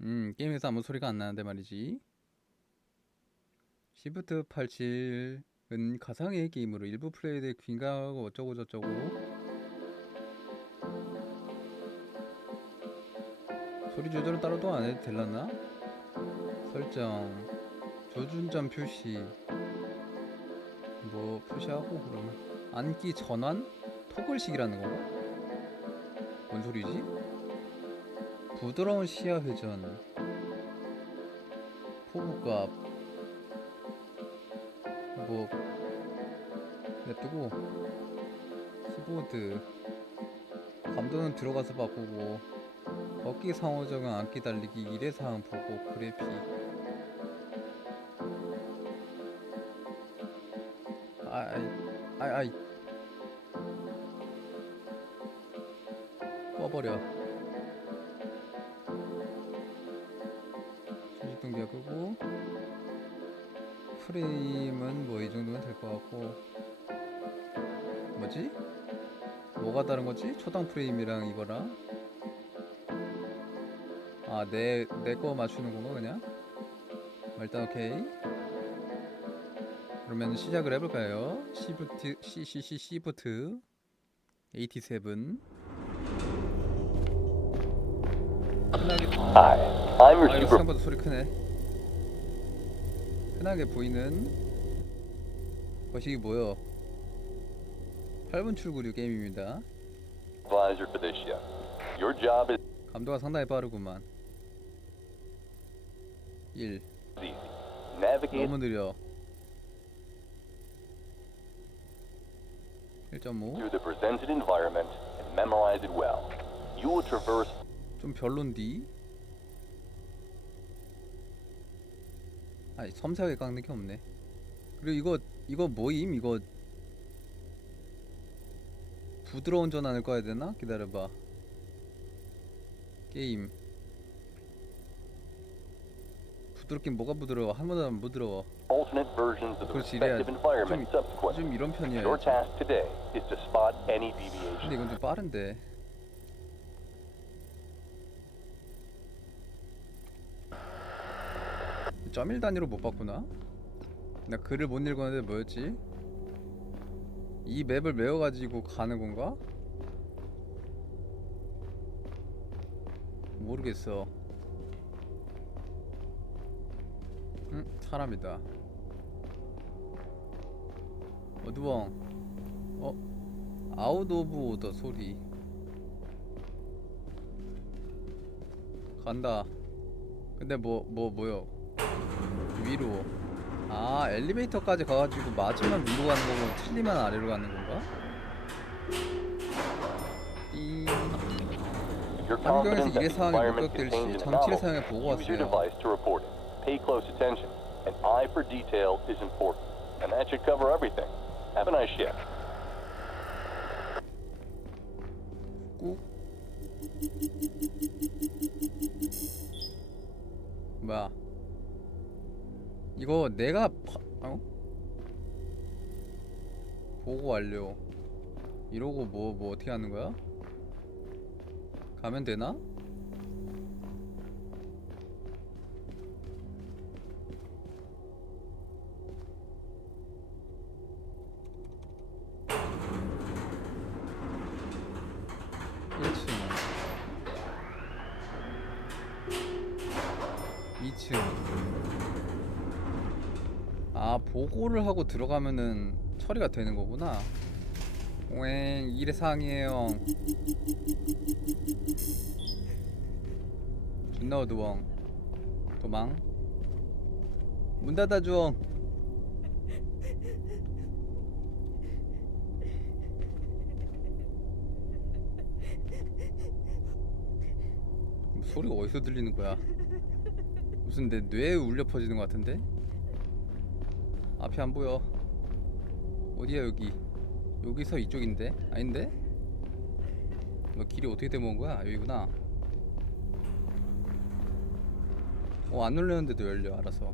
음, 게임에서 아무 소리가 안 나는데 말이지. 시프트 87은 가상의 게임으로 일부 플레이를 귀가하고 어쩌고 저쩌고. 소리 조절은 따로도 안 해도 될라나? 설정, 조준점 표시. 뭐 표시하고 그러면 안기 전환? 토글식이라는 건가? 뭔 소리지? 부드러운 시야 회전. 포부값 뭐 냅두고. 키보드. 감도는 들어가서 바꾸고. 걷기 상호작용 앉기 달리기 일회사항 보고 그래픽. 아이 아이 아이. 꺼버려 끄고 프레임은 뭐 이 정도면 될 것 같고 뭐지? 뭐가 다른 거지? 초당 프레임이랑 이거랑 아 내 내 거 맞추는 건가 그냥? 어, 일단 오케이 그러면 시작을 해볼까요? 시프트 CCC 시프트 87 편하게 Hi, I'm 아 your super. 생각보다 소리 크네 흔하게 보이는 거식이 뭐여 8분 출구류 게임입니다 Advisor for this ship. Your job is 감도가 상당히 빠르구만 1 easy. Navigate 너무 느려 1.5 through the presented environment and memorize it well. You will traverse 좀 별론디 아니 섬세하게 깎는 게 없네 그리고 이거 이거 뭐임 이거 부드러운 전환을 꺼야 되나 기다려봐 게임 부드럽긴 뭐가 부드러워 한 번도 안 부드러워 alternate versions of the 그렇지, 이래야 environment 좀. 좀 이런 편이야 Your task today is to spot any 근데. 이건 좀 빠른데 점일 단위로 못 봤구나 나 글을 못 읽었는데 뭐였지? 이 맵을 메워가지고 가는 건가? 모르겠어 응? 사람이다 어두왕 어? 아웃 오브 오더 소리 간다 근데 뭐 뭐 뭐, 요 위로 아 엘리베이터까지 가가지고 맞으면 위로 가는 거고 틀리면 아래로 가는 건가? you're 환경에서 사항이 environment 목격될 시 anomaly, 사용해. Pay close attention. An eye for detail is important, and that should cover everything. Have a nice shift. 꾹 뭐야 이거 내가 파... 어? 보고 완료 이러고 뭐뭐 어떻게 하는 거야? 가면 되나? 아 보고를 하고 들어가면은 처리가 되는 거구나. 일의 사항이에요. 존나 어두워 도망. 문 닫아줘 소리가 어디서 들리는 거야? 무슨 내 뇌에 울려 퍼지는 것 같은데 앞이 안 보여. 어디야 여기? 여기서 이쪽인데? 아닌데? 뭐 길이 어떻게 되면 온 거야? 여기구나. 어안 눌렸는데도 열려 알아서.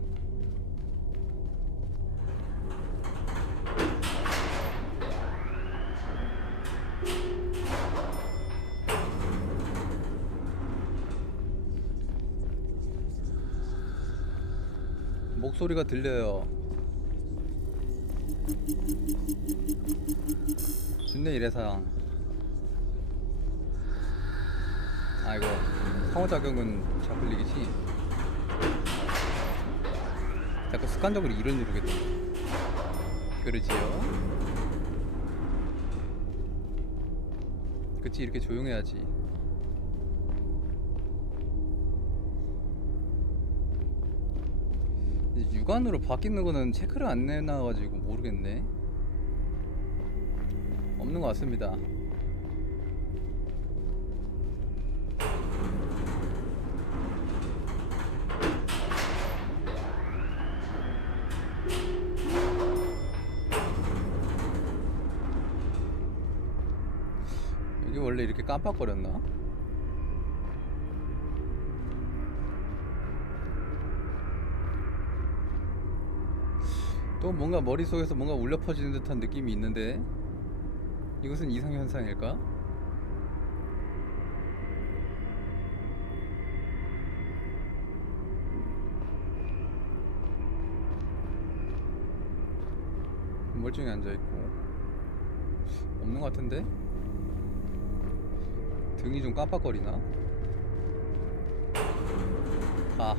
목소리가 들려요. 준내 이래상. 아 이거 상호작용은 잡을리기지. 자꾸 습관적으로 이를 누르겠다. 그러지요. 그치 이렇게 조용해야지. 육안으로 바뀌는 거는 체크를 안 내놔가지고 모르겠네. 없는 것 같습니다. 여기 원래 이렇게 깜빡거렸나? 또 뭔가 머릿속에서 뭔가 울려 퍼지는 듯한 느낌이 있는데 이것은 이상현상일까? 멀쩡히 앉아있고 없는 것 같은데? 등이 좀 깜빡거리나? 가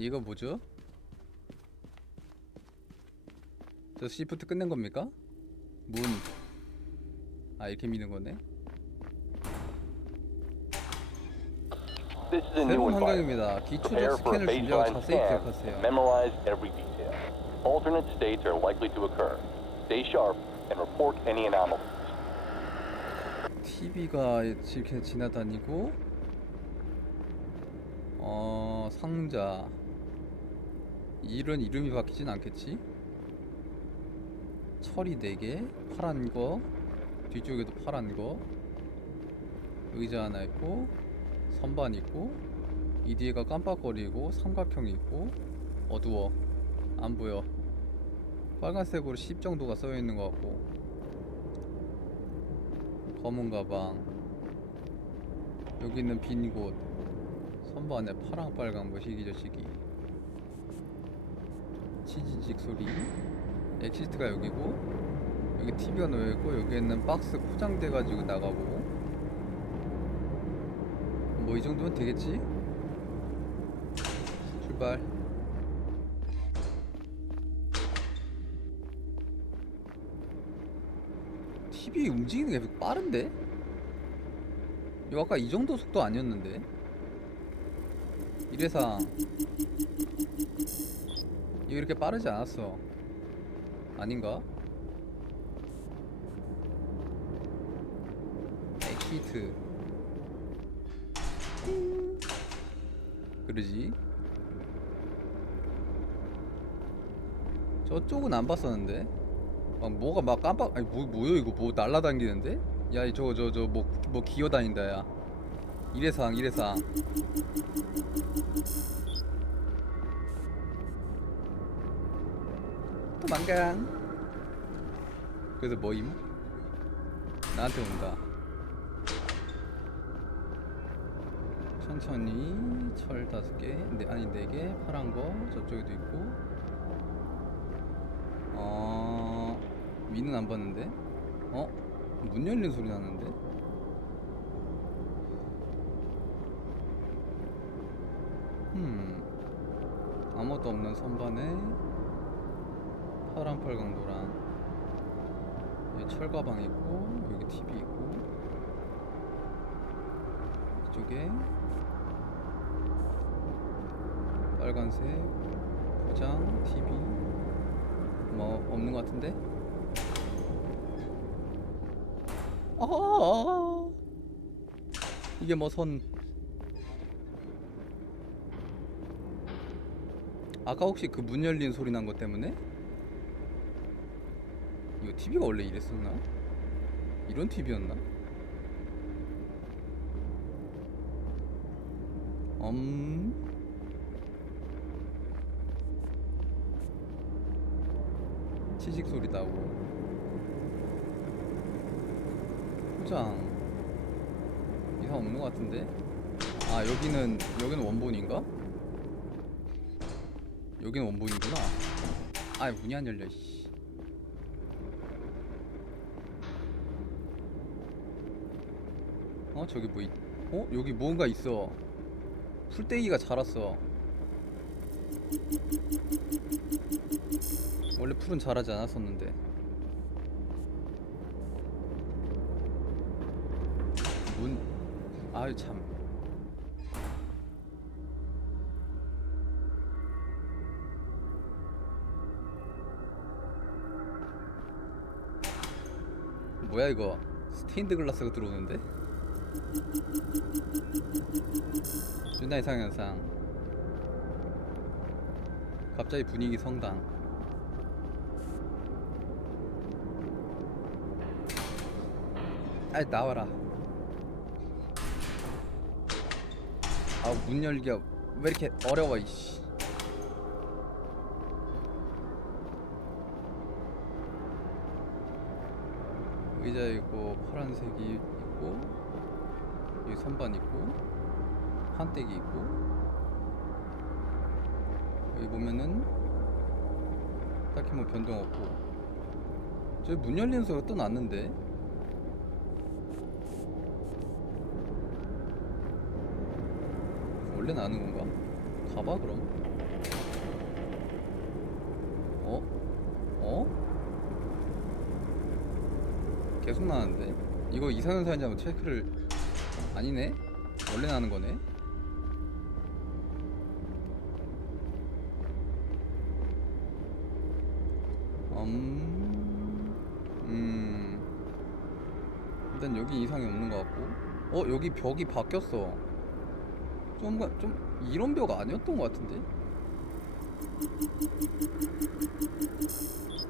이거 뭐죠? 저 시프트 끝낸 겁니까? 문. 아 이렇게 미는 거네. 새로운. 환경입니다. 기초적 스캔을 준비하고 자세히 기억하세요. memorize every detail. Alternate states are likely to occur. Stay sharp and report any anomalies. TV가 이렇게 지나다니고 어 상자 이런 이름이 바뀌진 않겠지? 철이 4개 파란 거 뒤쪽에도 파란 거. 의자 하나 있고 선반 있고 이 뒤에가 깜빡거리고 삼각형이 있고 어두워. 안 보여. 빨간색으로 10 정도가 써여 있는 것 같고. 검은 가방. 여기 있는 빈 곳. 선반에 파랑 빨간 뭐 시기 저 시기 치지직 소리 엑시스트가 여기고 여기 TV가 놓여있고 여기에는 박스 포장돼 가지고 나가고 뭐 이 정도면 되겠지? 출발 TV 움직이는 게 빠른데? 이거 아까 이 정도 속도 아니었는데? 이래상 이렇게 빠르지 않았어. 아닌가? 엑시트. 그러지? 저쪽은 안 봤었는데? 막 뭐가 막 깜빡 아니 뭐 뭐야 이거 뭐 날라다니는데? 야이 저거 저저뭐 뭐 기어다닌다 야. 이래상 이래상 망가 그래서 뭐임? 나한테 온다. 천천히 철 다섯 개 네, 아니 네 개 파란 거 저쪽에도 있고. 어 위는 안 봤는데? 어? 문 열리는 소리 나는데? 음 아무것도 없는 선반에 파란 빨강 노란 여기 철가방 있고 여기 TV 있고 이쪽에 빨간색 포장 TV 뭐 없는 것 같은데? 아 이게 뭐선 아까 혹시 그 문 열린 소리 난 것 때문에? 이거 TV가 원래 이랬었나? 이런 TV였나? 음 치식 소리 나고 포장 이상 없는 것 같은데 아 여기는 여기는 원본인가? 여기는 원본이구나 아 문이 안 열려 씨. 어 저기 뭐 있... 어? 여기 뭔가 있어. 풀떼기가 자랐어. 원래 풀은 자라지 않았었는데. 문 아유 참. 뭐야 이거? 스테인드 글라스가 들어오는데 준나 이상 현상. 갑자기 분위기 성당. 아이 나와라. 아 문 열기가 왜 이렇게 어려워 이씨. 의자 있고 파란색이 있고 선반 있고 판때기 있고 여기 보면은 딱히 뭐 변동 없고 저기 문 열리는 소리가 또 났는데 원래 나는 건가? 가봐 그럼 어? 어? 계속 나는데 이거 이상현상인지 한번 체크를 아니네. 원래 나는 거네. 음, 음. 일단 여기 이상이 없는 것 같고. 어 여기 벽이 바뀌었어. 좀, 가- 좀 이런 벽 아니었던 것 같은데?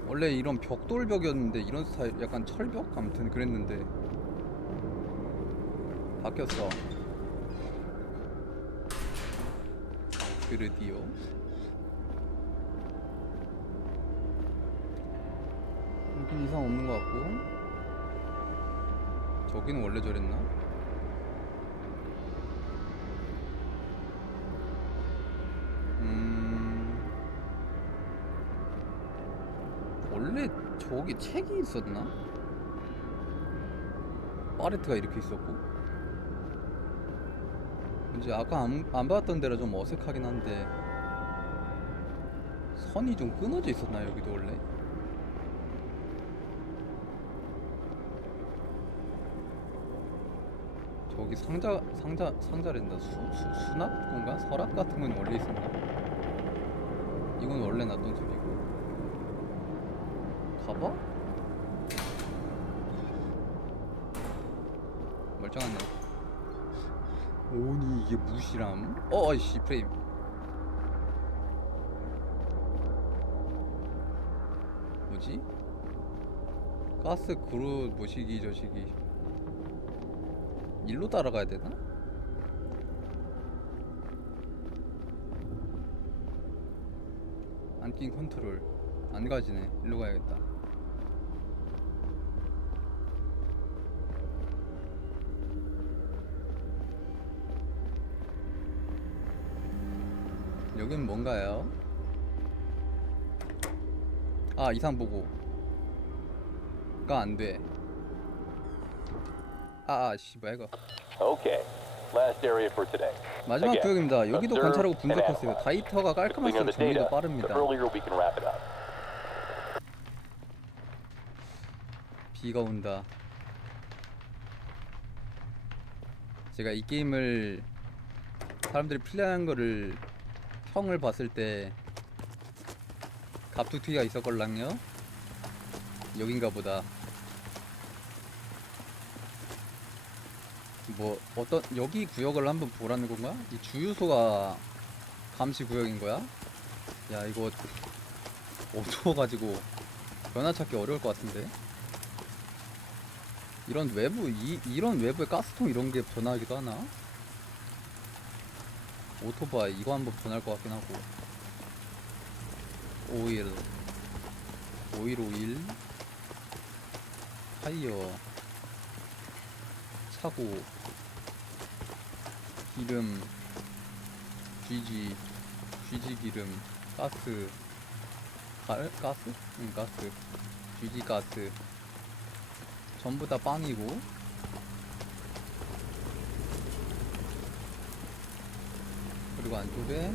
원래 이런 벽돌벽이었는데 이런 스타일 약간 철벽? 아무튼 그랬는데 바뀌었어. 드디어 여긴 이상 없는 것 같고. 저기는 원래 저랬나? 음. 원래 저기 책이 있었나? 파레트가 이렇게 있었고 이제 아까 안, 안 봤던 데라 좀 어색하긴 한데 선이 좀 끊어져 있었나 여기도 원래? 저기 상자 상자 상자랜다 수, 수 수납 공간 서랍 같은 건 원래 있었나? 이건 원래 놨던 집이고 가봐? 멀쩡하네 오니 이게 무시람? 어 아이씨 프레임 뭐지? 가스 그루 모시기 저시기 일로 따라가야 되나? 안낀 컨트롤 안 가지네 일로 가야겠다 여긴 뭔가요? 아 이상 보고 가 안돼 아아 씨발 이거 Okay, last area for today. 마지막 Again, 구역입니다. 여기도 observe 관찰하고 and 분석했어요. analyze. 다이터가 깔끔할수록 the 정리도 data, the 빠릅니다. earlier we can wrap it up. 비가 온다. 제가 이 게임을 사람들이 플레이하는 거를 평을 봤을 때 갑툭튀가 있었걸랑요? 여긴가 보다. 뭐 어떤 여기 구역을 한번 보라는 건가? 이 주유소가 감시 구역인 거야? 야 이거 어두워가지고 변화 찾기 어려울 것 같은데. 이런 외부 이 이런 외부에 가스통 이런 게 변하기도 하나? 오토바이 이거 한번 변할 것 같긴 하고. 오일 5151 타이어 차고 기름 GG GG 기름 가스 가, 가스? 응 가스. GG 가스. 전부 다 빵이고 그리고 안쪽에?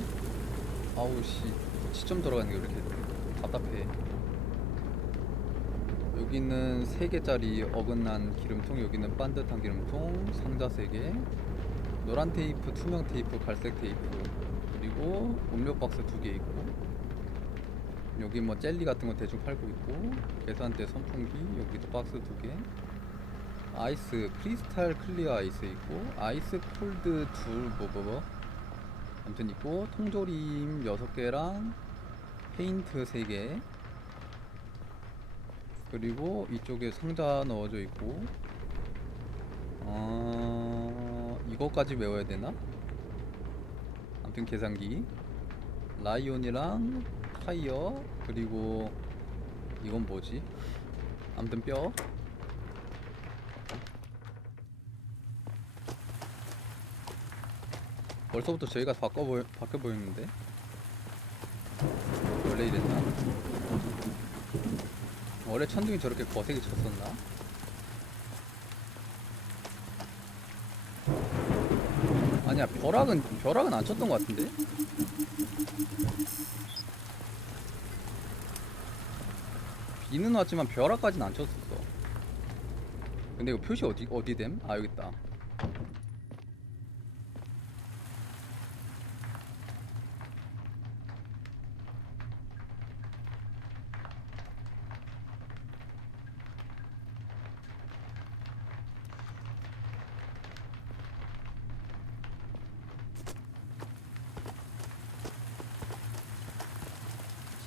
아우씨. 시점 들어가는 게 왜 이렇게 답답해. 여기는 3개짜리 어긋난 기름통 여기는 반듯한 기름통 상자 3개. 노란 테이프, 투명 테이프, 갈색 테이프. 그리고 음료 박스 2개 있고 여기 뭐 젤리 같은 거 대충 팔고 있고 계산대 선풍기 여기도 박스 2개. 아이스 크리스탈 클리어 아이스 있고 아이스 콜드 둘뭐뭐뭐 아무튼 있고 통조림 6개랑 페인트 3개 그리고 이쪽에 상자 넣어져 있고 어... 이거까지 외워야 되나? 아무튼 계산기 라이온이랑 타이어 그리고 이건 뭐지? 아무튼 뼈 벌써부터 저희가 바꿔 보여, 바뀌어 보이는데 원래 이랬나? 원래 천둥이 저렇게 거세게 쳤었나? 아니야 벼락은 벼락은 안 쳤던 것 같은데? 비는 왔지만 벼락까지는 안 쳤었어. 근데 이거 표시 어디 어디 됨? 아 여기 있다.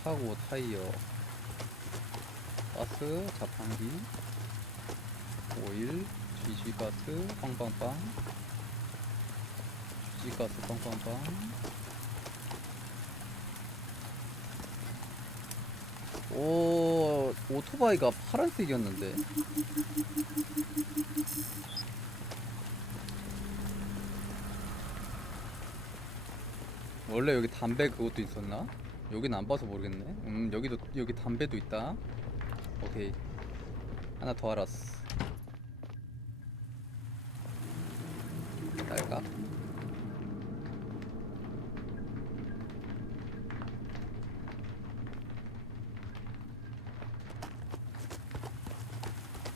차고 타이어. 가스 자판기. 오일 GG가스 빵빵빵. GG가스 빵빵빵. 오 오토바이가 파란색이었는데. 원래 여기 담배 그것도 있었나? 여긴 안 봐서 모르겠네. 음 여기도 여기 담배도 있다. 오케이 하나 더 알았어. 딸까?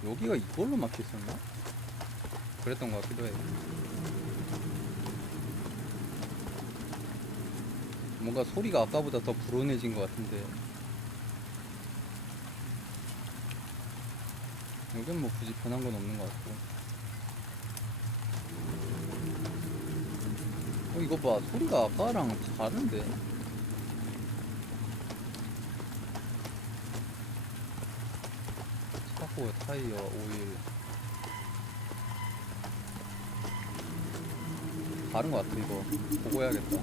여기가 이걸로 막혀 있었나? 그랬던 것 같기도 해. 뭔가 소리가 아까보다 더 불온해진 것 같은데. 여긴 뭐 굳이 변한 건 없는 것 같고. 어 이거 봐. 소리가 아까랑 다른데? 차고 타이어 오일 다른 것 같아 이거. 보고 해야겠다.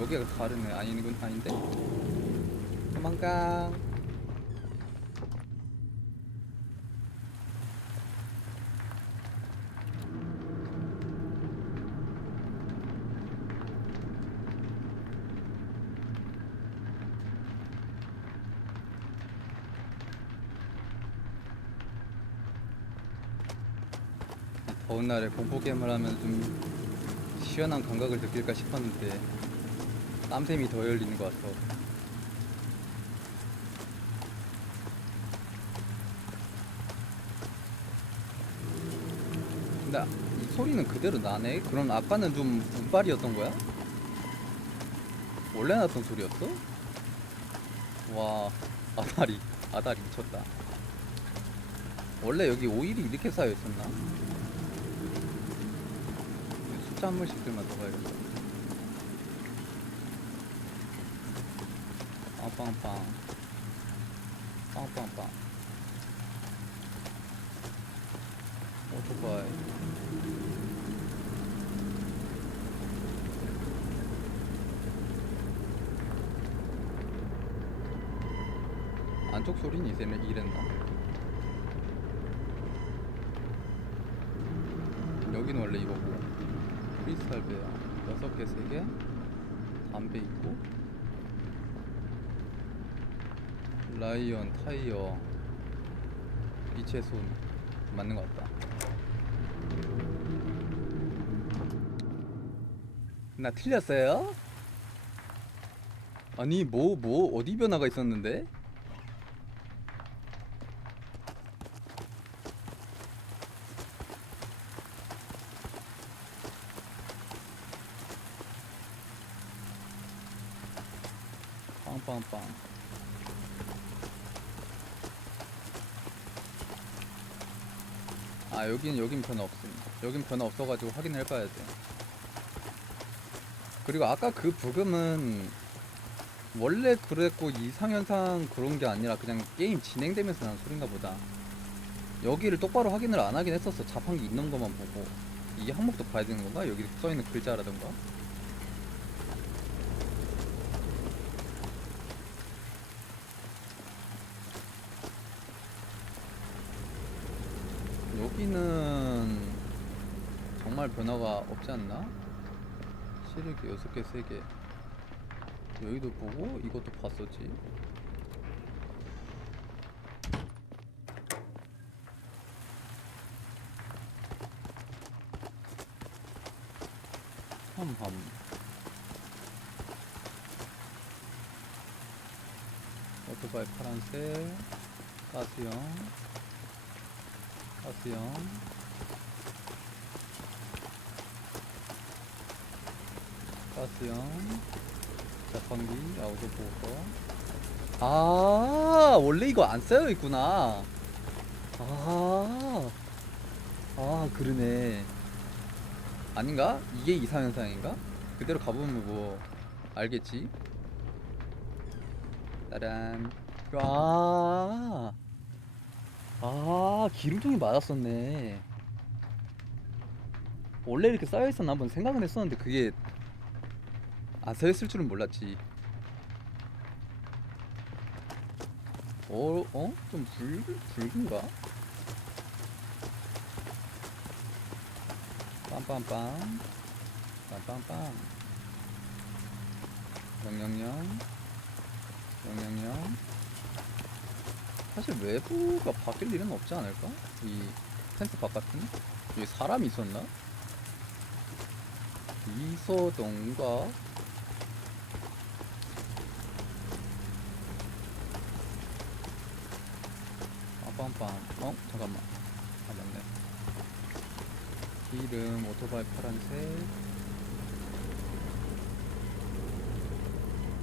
여기가 다르네. 아니군 아닌데? 도망가 더운 날에 공포 게임을 하면 좀 시원한 감각을 느낄까 싶었는데 땀샘이 더 열리는 것 같아. 근데 이 소리는 그대로 나네? 그럼 아까는 좀 운빨이었던 거야? 원래 났던 소리였어? 와 아다리 아다리 미쳤다 원래 여기 오일이 이렇게 쌓여 있었나? 숫자 한 번씩들만 더 봐야겠다 빵빵빵 빵빵빵 오토바이 변속 소리는 이랬나? 이랬나? 여기는 원래 이거고 크리스탈 베어 여섯 개, 세 개, 담배 있고 라이언 타이어 이체 손 맞는 것 같다. 나 틀렸어요? 아니 뭐뭐 어디 변화가 있었는데? 빵빵빵 아 여긴 여긴 변화 없음. 여긴 변화 없어가지고 확인을 해봐야 돼. 그리고 아까 그 부금은 원래 그랬고 이상현상 그런 게 아니라 그냥 게임 진행되면서 나는 소린가 보다. 여기를 똑바로 확인을 안 하긴 했었어. 자판기 있는 것만 보고. 이 항목도 봐야 되는 건가? 여기 써있는 글자라던가 여기는 정말 변화가 없지 않나? 시르기 6개 3개. 여기도 보고 이것도 봤었지. 함함 오토바이 파란색 가스형 가스형 가스형. 자판기. 아우도 보고 아 원래 이거 안 쌓여 있구나. 아, 아 그러네. 아닌가? 이게 이상현상인가? 그대로 가보면 뭐 알겠지? 따란. 아, 아 기름통이 맞았었네 원래 이렇게 쌓여있었나 한번 생각은 했었는데 그게 안 쌓여있을 줄은 몰랐지 어? 어? 좀 붉, 붉은가? 빰빰빰 빰빰빰 영영영 영영영 사실 외부가 바뀔 일은 없지 않을까? 이 펜스 바깥은? 여기 사람이 있었나? 있어던가? 빰빰빰 어? 잠깐만 아 맞네 기름 오토바이 파란색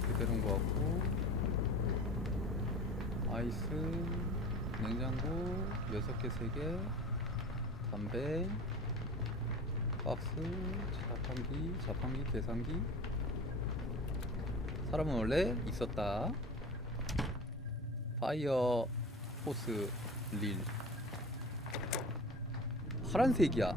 그대로인 것 같고 아이스 냉장고 6개 3개 담배 박스 자판기 자판기 계산기. 사람은 원래 있었다. 파이어 호스 릴. 파란색이야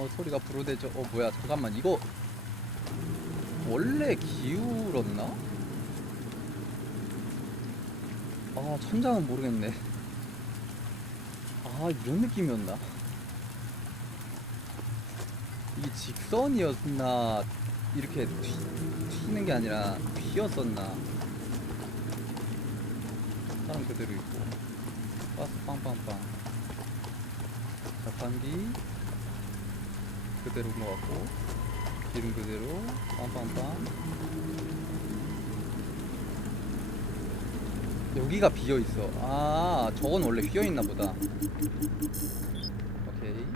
어 소리가 불어대죠. 어 뭐야 잠깐만 이거 원래 기울었나? 아 천장은 모르겠네. 아 이런 느낌이었나? 이게 직선이었나? 이렇게 튀, 튀는 게 아니라 튀었었나? 사람 그대로 있고. 가스 빵빵빵. 자판기 그대로인 것 같고 기름 그대로 빵빵빵 여기가 비어 있어. 아 저건 원래 휘어 있나 보다. 오케이.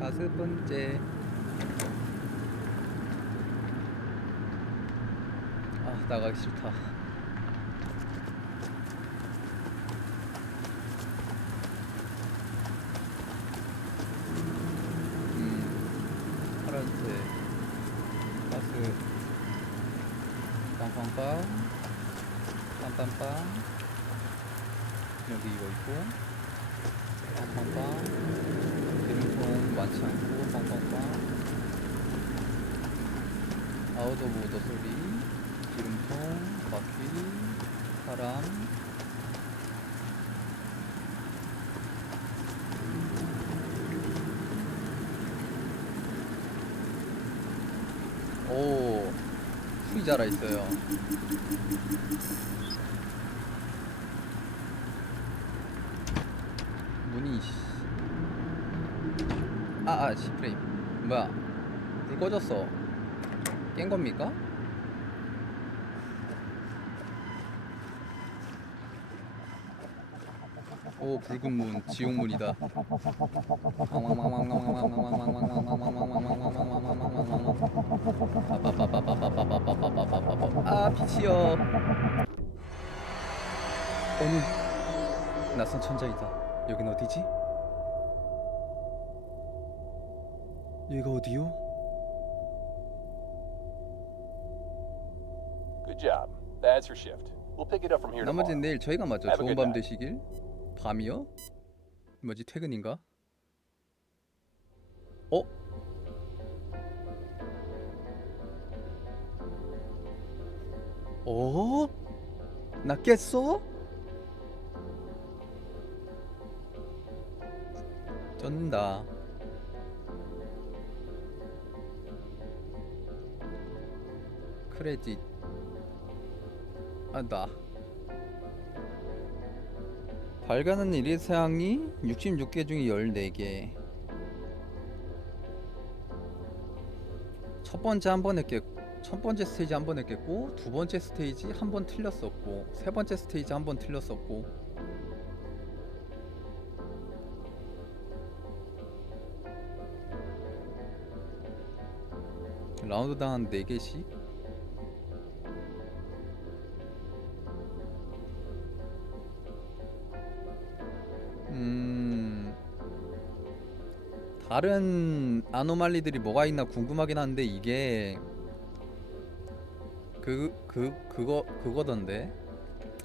다섯 번째. 아 나가기 싫다 가스 빵빵빵 빰빰빰 여기 이거 있고 빵빵빵 기름통 많지 않고 빵빵빵 오브 오더 소리. 기름통 바퀴 사람 오 풀이 자라 있어요 문이 씨. 아, 아, 시프레임. 뭐야? 불 꺼졌어. 깬 겁니까? 오, 붉은 문, 지옥 문이다. 아, 빛이여. 어느 낯선 천장이다. 여긴 어디지? 여기가 어디요? Good job. That's your shift. We'll pick it up from here tomorrow. 나머지는 내일 저희가 맞죠. Have a 좋은 good 밤 night. 되시길. 밤이요? 뭐지 퇴근인가? 어? 어? 나 깼어? 쩐다. 크레딧. 아, 나. 발견한 일회사항이 66개 중에 14개. 첫 번째 한 번에 깼, 첫 번째 스테이지 한 번에 깼고, 두 번째 스테이지 한 번 틀렸었고, 세 번째 스테이지 한 번 틀렸었고. 라운드당 한 4개씩? 음 다른 아노말리들이 뭐가 있나 궁금하긴 한데 이게 그 그 그거 그거던데.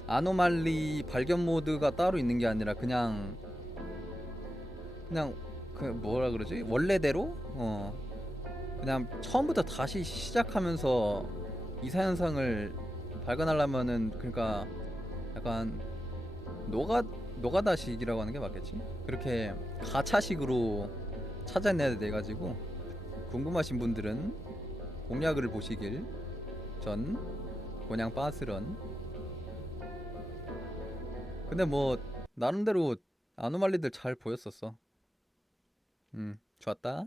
아노말리 발견 모드가 따로 있는 게 아니라 그냥 그냥 그 뭐라 그러지? 원래대로? 어 그냥 처음부터 다시 시작하면서 이사 현상을 발견하려면은 그러니까 약간 노가 노가다식이라고 하는 게 맞겠지? 그렇게 가차식으로 찾아내야 돼 가지고 궁금하신 분들은 공략을 보시길 전 그냥 빠스런. 근데 뭐 나름대로 아노말리들 잘 보였었어. 음 좋았다